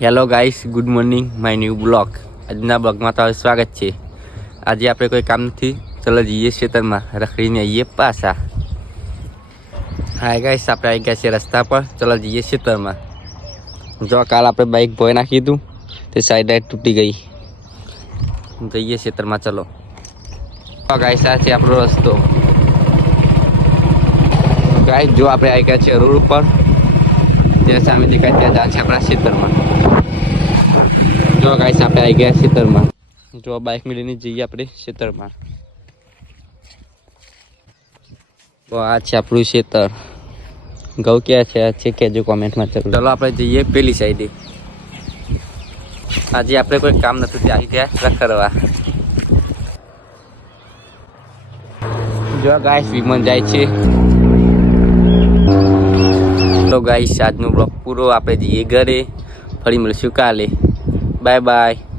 Hello guys, good morning my new blog. આજના બ્લોગમાં તમારું સ્વાગત છે. આજે આપણે કોઈ કામ નથી, ચલો જઈએ ખેતરમાં, રખડીને આવીએ પાછા. હા ગાઈસ, આપણે આવી ગયા છે રસ્તા પર, ચલો જઈએ ખેતરમાં. જો કાલ આપણે બાઇક ભોય નાખી હતું, તે સાઈડ તૂટી ગઈ. જઈએ ખેતરમાં, ચલો. ગાઈસ, આ છે આપણો રસ્તો. ગાઈસ, જો આપણે આવી ગયા છે રોડ ઉપર, ત્યાં સામે દેખાય ત્યાં જાય છે આપણા ખેતરમાં. જો ગાઈસ, આપણે આવી ગયા ખેતરમાં. જો બાઇક લઈને જઈએ આપણે ખેતરમાં. તો આ છે આપણું ખેતર. ઘઉં ક્યાં છે કહેજો કોમેન્ટમાં. ચલો આપણે જઈએ પેલી સાઈડે. આજે આપણે કોઈ કામ નતું ત્યાં આવી ગયા રખડવા. જો ગાઈસ, વિમાન જાય છે. તો ગાઈસ, આજનો બ્લોગ પૂરો. આપણે જઈએ ઘરે, ફરી મળીશું કાલે. Bye bye.